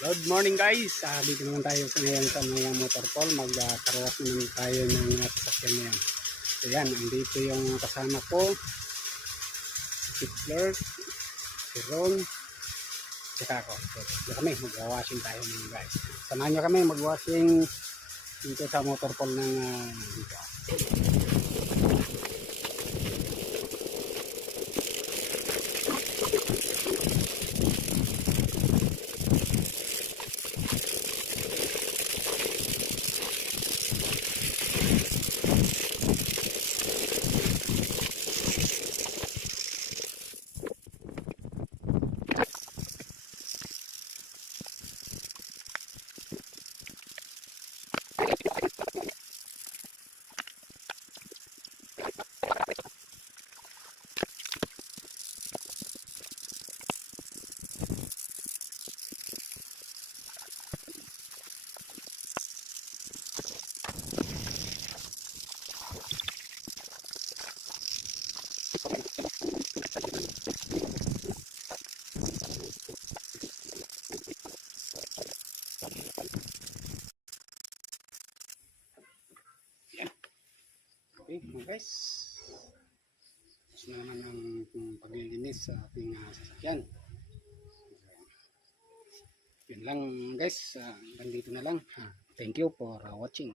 Good morning guys, dito naman tayo ngayon sa mga motorpol. Magkaroon naman tayo ng sasakyan ngayon. So yan, andito yung kasama ko, si Hitler, si Ron, saka ako. So dito kami, mag-washing tayo ngayon guys. Samahan nyo kami mag-washing dito sa motorpol ng dito. Okay mga guys, tapos na naman ang paglilinis sa ating sasakyan. Yun lang guys, nandito na lang. Thank you for watching.